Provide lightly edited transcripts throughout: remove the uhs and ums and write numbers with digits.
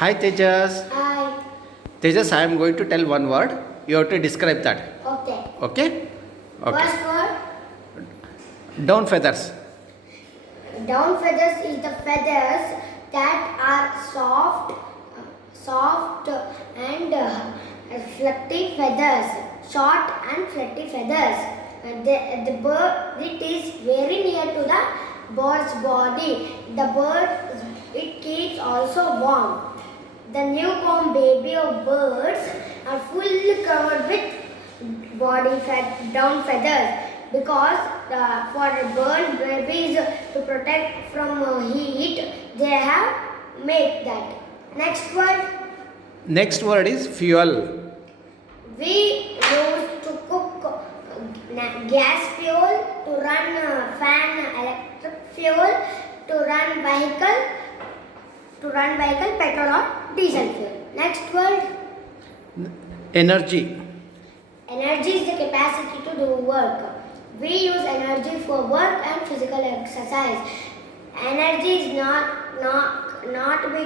Hi Tejas. Hi. Tejas, I am going to tell one word. You have to describe that. Okay. Okay? Okay. First word. Down feathers. Down feathers is the feathers that are soft and fluffy feathers. Short and fluffy feathers. The bird, it is very near to the bird's body. The bird, it keeps also warm. The newborn baby of birds are fully covered with body fat, down feathers, because for bird babies to protect from heat, they have made that. Next word. Next word is fuel. We use to cook gas fuel, to run fan, electric fuel, to run vehicle, petrol or diesel fuel. Next word. Energy. Energy is the capacity to do work. We use energy for work and physical exercise. Energy is not be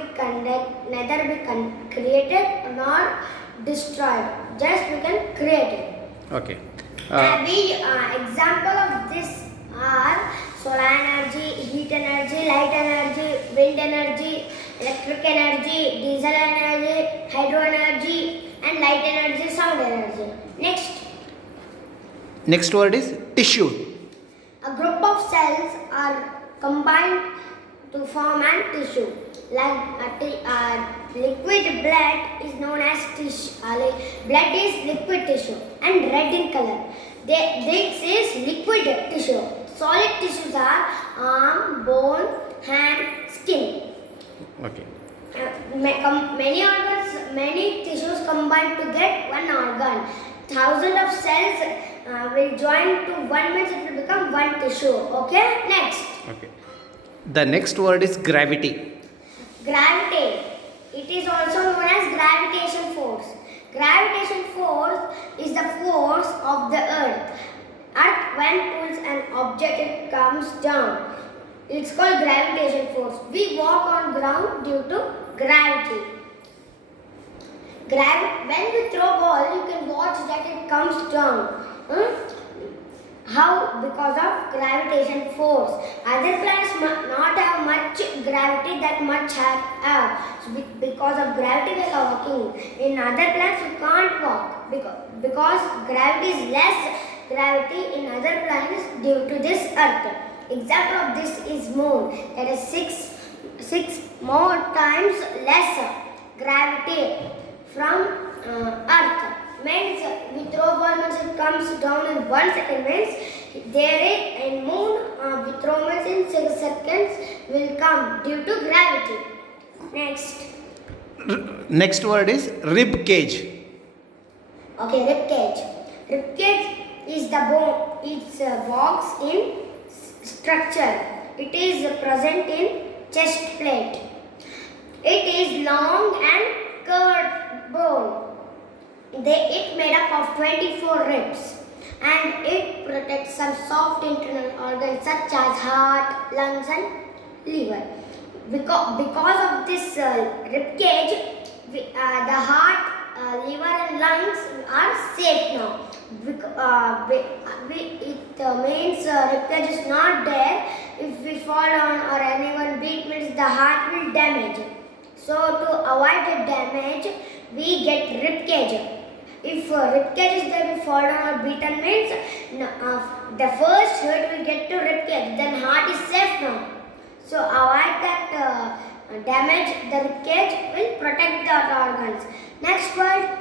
neither be created nor destroyed. Just we can create it. Okay. Example of this are solar energy, heat energy, light energy, wind energy, electric energy, diesel energy, hydro energy, and light energy, sound energy. Next word is tissue. A group of cells are combined to form an tissue. Like liquid blood is known as tissue. Blood is liquid tissue and red in color. This is liquid tissue. Solid tissues are arm, bone, hand, skin. Okay. Many tissues combine to get one organ. Thousands of cells will join to one, means it will become one tissue. Okay, next. Okay. The next word is gravity. Gravity. It is also known as gravitation force. Gravitation force is the force of the earth. Earth, when pulls an object, it comes down. It's called gravitation force. We walk on ground due to gravity. When we throw ball, you can watch that it comes down. How? Because of gravitation force. Other planets not have much gravity that much have. So because of gravity we are walking. In other planets we can't walk because gravity is less gravity in other planets due to this Earth. Example of this is Moon. That is six more times lesser gravity from Earth. Means we throw ball, means it comes down in 1 second, means there is in Moon we throw means in 6 seconds will come due to gravity. Next word is rib cage. Okay, rib cage. Rib cage is the bone. It's a box in structure. It is present in chest plate. It is long and curved bone. It made up of 24 ribs, and it protects some soft internal organs such as heart, lungs, and liver. Because of this rib cage, the heart, liver, and lungs are safe now. It means rib cage is not there. If we fall on or anyone beat, means the heart will damage. So to avoid the damage, we get rib cage. If rib cage is there, we fall down or beaten, means the first hurt will get to rib cage. Then heart is safe now. So avoid that damage. The rib cage will protect the organs. Next word.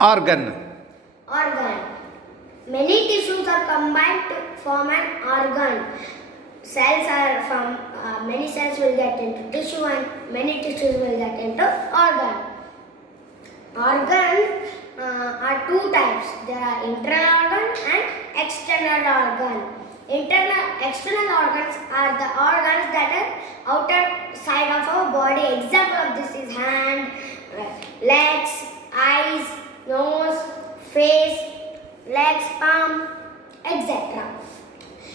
Organ. Many tissues are combined to form an organ. Cells are from many cells will get into tissue and many tissues will get into organ. Organs are two types. There are internal organ and external organ. External organs are the organs that are outer side of our body. Example of this is hand, legs, eyes, nose, face, legs, palm, etc.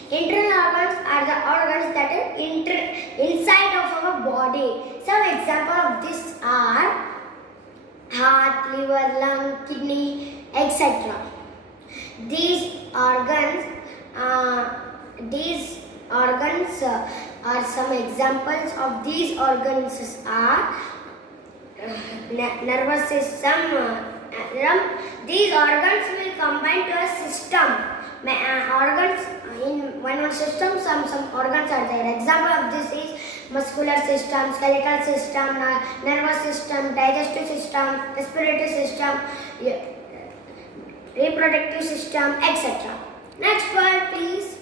Internal organs are the organs that are inside of our body. Some example of this liver, lung, kidney, etc. These organs, are some examples of these organs are nervous system. These organs will combine to a system. Organs in one system, some organs are there. Example of this is muscular system, skeletal system, nervous system, digestive system, respiratory system, reproductive system, etc. Next word, please.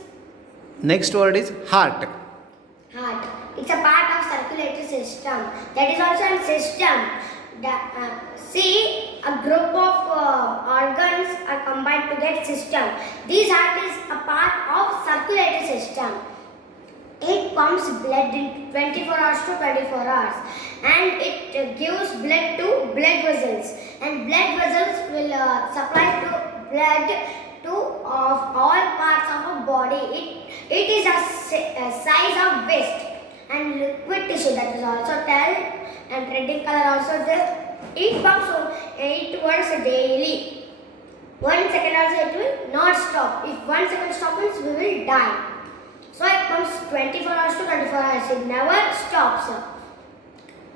Next word is heart. Heart. It's a part of circulatory system. That is also a system. See, a group of organs are combined to get system. This heart is a part of circulatory system. It pumps blood in 24 hours to 24 hours, and it gives blood to blood vessels, and blood vessels will supply to blood to of all parts of a body. It is a size of waste and liquid tissue, that is also tell, and red color also there. It pumps 8 words daily. 1 second also it will not stop. If 1 second stops means we will die. So it pumps 24 hours to 24 hours. It never stops.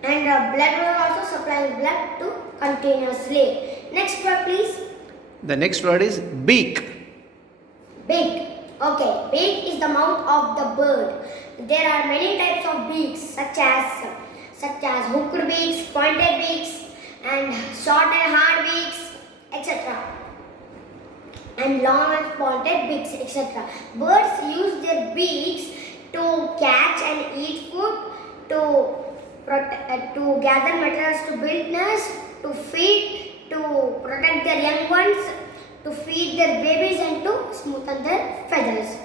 And blood will also supply blood to continuously. Next word, please. The next word is beak. Beak. Okay, beak is the mouth of the bird. There are many types of beaks, such as hooked beaks, pointed beaks, and short and hard beaks, etc. And long and pointed beaks, etc. Birds use their beaks to catch and eat food, to gather materials to build nests, to feed, to protect their young ones, to feed their babies, and to smoothen their feathers.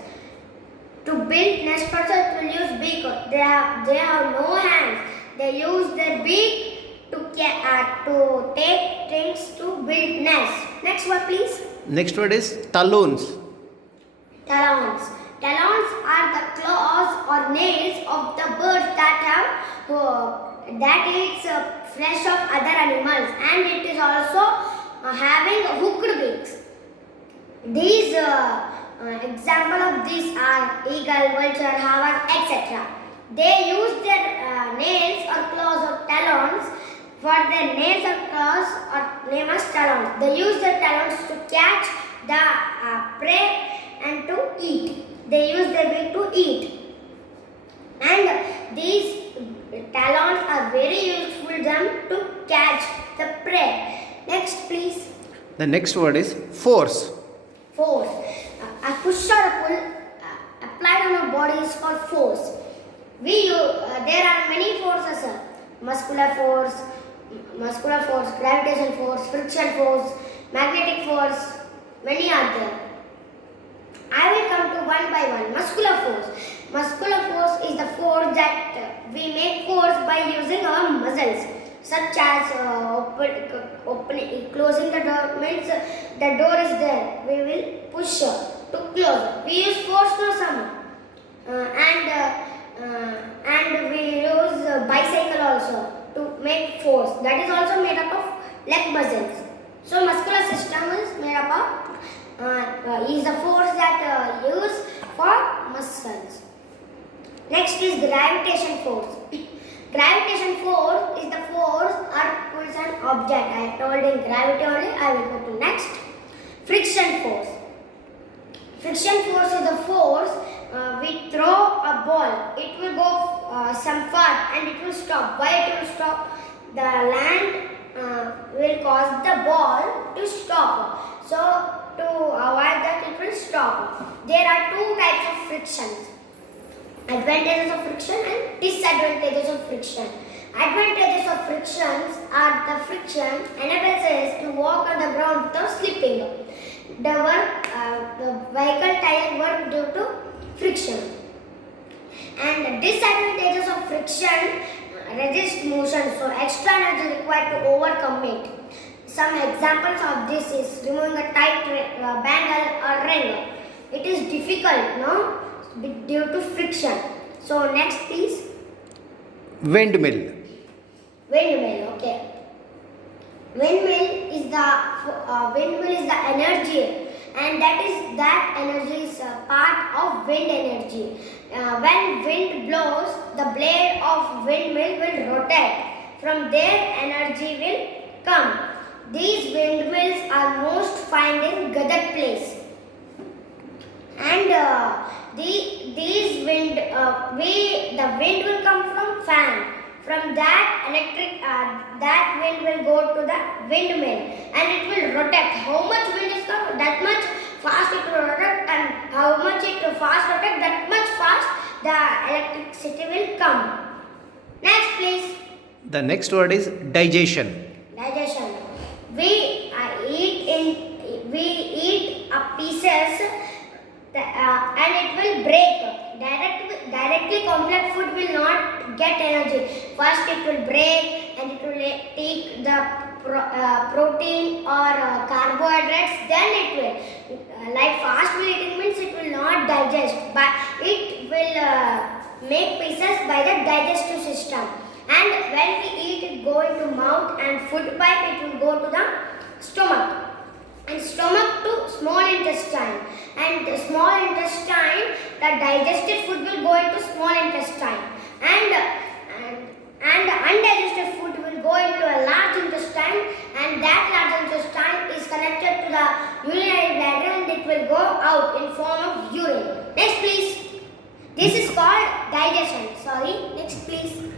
To build nest also it will use beak. They have no hands. They use their beak to take things to build nests. Next word, please. Next word is talons. Talons. Talons are the claws or nails of the birds that eats flesh of other animals, and it is also having hooked beaks. These example of these are eagle, vulture, hawk, etc. They use their nails or claws or talons. For their nails or claws are named as talons. They use their talons to catch the prey and to eat. They use their beak to eat. And these talons are very useful them to catch the prey. Next, please. The next word is force. Force. A push or a pull applied on a body is called force. There are many forces: muscular force, gravitation force, friction force, magnetic force. Many are there. I will come to one by one. Muscular force. Muscular force is the force that we make force by using our muscles, such as closing the door means the door is there. We will push to close. We use force to some, and we use bicycle also to make force. That is also made up of leg muscles. So muscular system is made up of is the force that used for muscles. Next is gravitation force. Gravitation force is the force Earth pulls an object. I told in gravity only. I will go to next. Friction force. Friction force is the force we throw a ball. It will go some far and it will stop. Why it will stop? The land will cause the ball to stop. So to avoid that, it will stop. There are two types of frictions: advantages of friction and disadvantages of friction. Advantages of frictions are the friction enables us to walk on the ground without slipping. The vehicle tire work due to friction. And disadvantages of friction resist motion, so extra energy required to overcome it. Some examples of this is removing a tight bangle or ring. It is difficult, no? Due to friction. So next, please. Windmill. Windmill. Okay. Windmill is the energy, and that energy is part of wind energy. When wind blows, the blade of windmill will rotate. From there, energy will come. These windmills are most found in Gadag place, and the wind will come from fan. From that that wind will go to the windmill, and it will rotate. How much wind is come, that much fast it will rotate, and how much it fast rotate, that much fast the electricity will come. Next, please. The next word is digestion. Digestion. We eat pieces and it will break. Directly complex food will not get energy. First it will break and it will take the protein or carbohydrates. Then it will like fast will eating means it will not digest, but it will make pieces by the digestive system. And when we eat, it go into mouth, and food pipe it will go to the stomach, and stomach to small intestine, and the small intestine, the digested food will go into small intestine, and the undigested food will go into a large intestine, and that large intestine is connected to the urinary bladder, and it will go out in form of urine. Next, please. This is called digestion. Sorry. Next, please.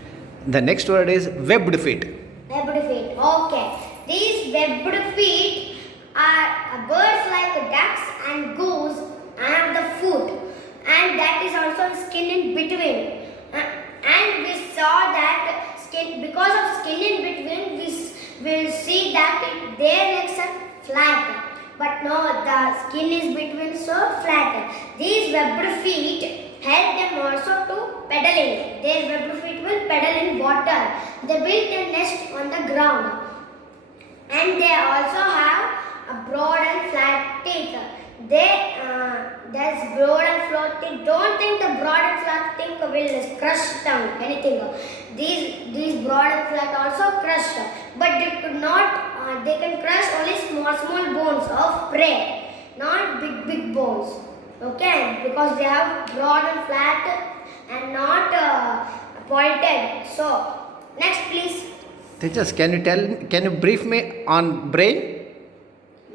The next word is webbed feet. Webbed feet. Okay. These webbed feet are birds like ducks and goose have the foot, and that is also skin in between. And we saw that skin, because of skin in between, we will see that their legs are flat. But no, the skin is between, so flat. These webbed feet help them also to pedaling. Their webbed feet will pedal in water. They build their nest on the ground. And they also have a broad and flat teeth. There's broad and flat teeth. Don't think the broad and flat teeth will crush down anything. These broad and flat also crush, but they could not. They can crush only small bones of prey, not big bones. Okay, because they have broad and flat and not pointed. So next, please. Teachers, can you brief me on brain?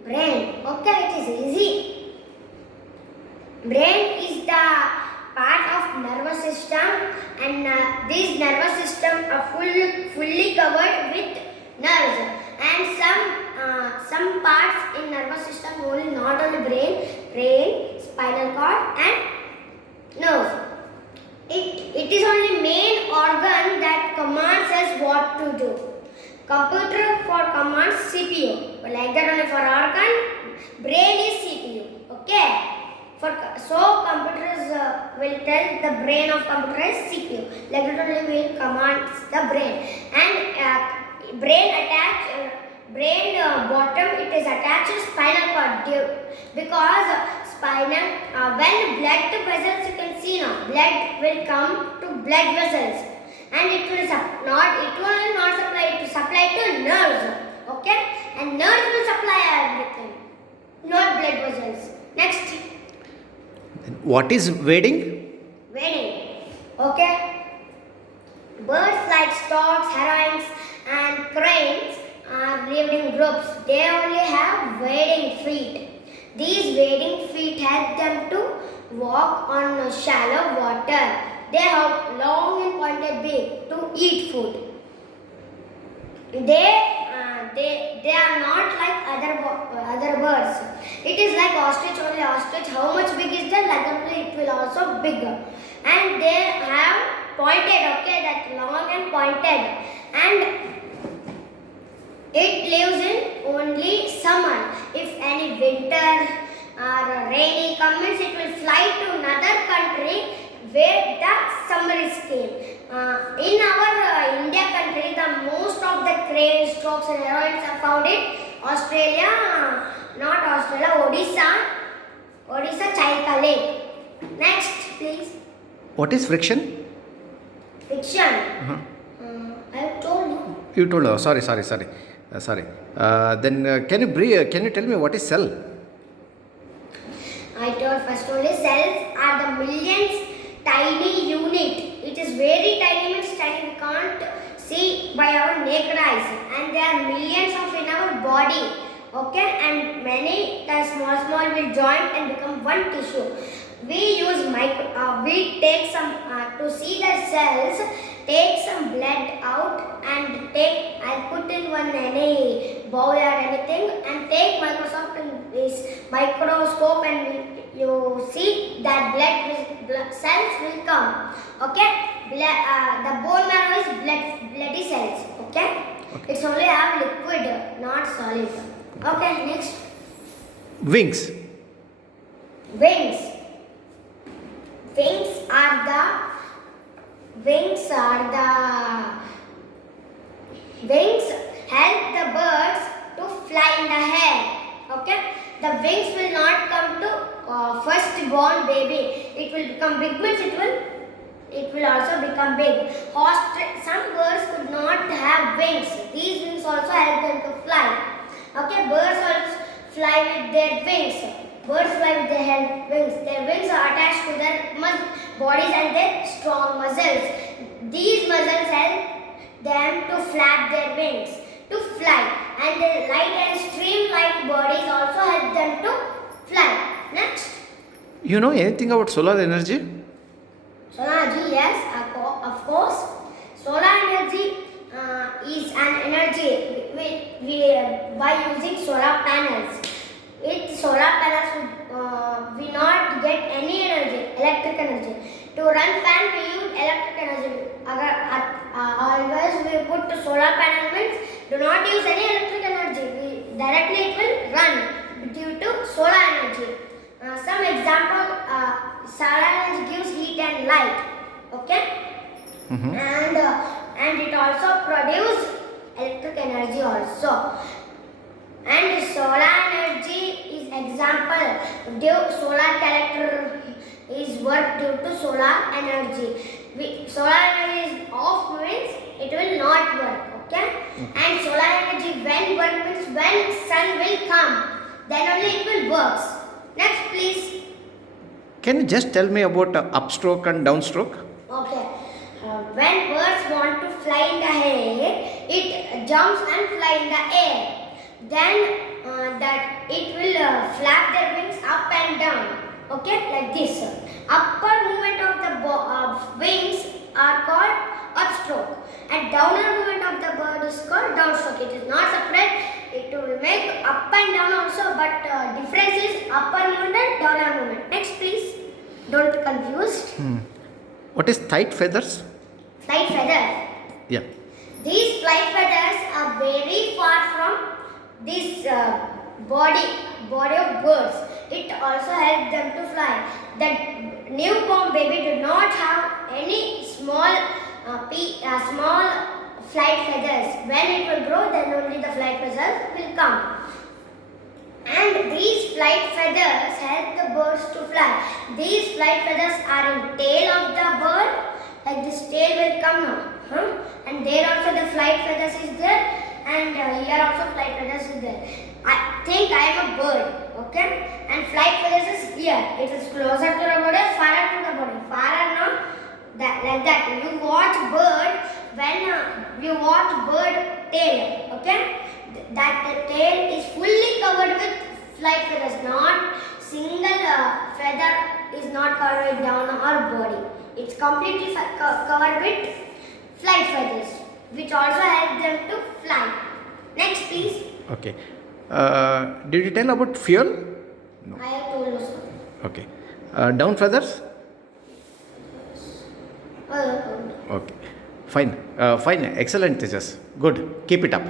Brain. Okay, it is easy. Brain is the part of nervous system, and these nervous system are fully covered with nerves, and some parts in nervous system only, not only brain, spinal cord and nerves. It is only main organ that commands us what to do. Computer for commands CPU. But like that only for organ, brain is CPU. Okay. So computers will tell the brain of computer is CPU. Like that only will commands the brain. And brain bottom it is attached to spinal cord because when blood vessels, you can see now, blood will come to blood vessels, and it will not supply, it will supply to nerves. Okay, and nerves will supply everything, not blood vessels. Next. What is wading? Wading. Okay. Birds like storks, herons, and cranes are lived in groups. They only have wading feet. These wading feet help them to walk on shallow water. They have long and pointed beak to eat food. They are not like other birds. It is like ostrich only. Ostrich, how much big is that? Like that it will also bigger. And they have pointed. Okay, that long and pointed. And it lives in only summer. If any winter or rainy comes, it will fly to another country where the summer is came. In our India country, the most of the cranes, storks and herons are found in Australia, not Australia, Odisha Chaika Lake. Next, please. What is friction? Friction. I have told you. You told. Sorry. Sorry. Then can you can you tell me what is cell? I told first only cells are the millions tiny unit. It is very tiny, means tiny, we can't see by our naked eyes, and there are millions of in our body. Okay, and many small will join and become one tissue. We use we take some to see the cells. Take some blood out and put in one any bowl or anything, and take microscope, and you see that blood cells will come. Okay, the bone marrow is bloody cells. Okay, it's only have liquid, not solid. Okay, next. Wings. Wings. Wings are the wings help the birds to fly in the air. Okay, the wings will not come to first born baby. It will become big, means it will also become big. Some birds could not have wings. These wings also help them to fly. Okay, birds also fly with their wings. Birds fly with their wings. Their wings are attached to their bodies and their strong muscles. These muscles help them to flap their wings to fly, and their light and stream-like bodies also help them to fly. Next. You know anything about solar energy? Solar energy, yes, of course. Solar energy is an energy by using solar panels. With solar panels, we not get any energy, electric energy. To run fan, we use electric energy. Always we put solar panel, means do not use any electric energy. Directly it will run due to solar energy. Some example, solar energy gives heat and light. Okay, and it also produces electric energy also. And solar energy is example. Solar collector is work due to solar energy. Solar energy is off, means it will not work. Okay, and solar energy when work means when sun will come, then only it will works. Next, please. Can you just tell me about upstroke and downstroke? Okay. When birds want to fly in the air, it jumps and fly in the air. Then that it will flap their wings up and down. Okay, like this. Upper movement of the wings are called upstroke, and downer movement of the bird is called downstroke. It is not separate. It will make up and down also, but difference is upper movement and downer movement. Next, please. Don't be confused. What is flight feathers? Flight feather. Yeah. These flight feathers are very far from this body of birds. It also helps them to fly. The newborn baby do not have any small flight feathers. When it will grow, then only the flight feathers will come. And these flight feathers help the birds to fly. These flight feathers are in tail of the bird. Like this tail will come now. And there also the flight feathers is there. And here also flight feathers is there. I think I am a bird. Okay. And flight feathers is here. It is closer to the body, farther to the body. Farther now. Like that. You watch bird when you watch bird tail. Okay. That the tail is fully covered with flight feathers. Not single feather is not covered with down or body. It's completely covered with flight feathers, which also help them to fly. Next, please. Okay. Did you tell about fuel? No. I have told you so. Okay. Down feathers? Oh, Okay. Fine. Fine. Excellent, teachers. Good. Keep it up.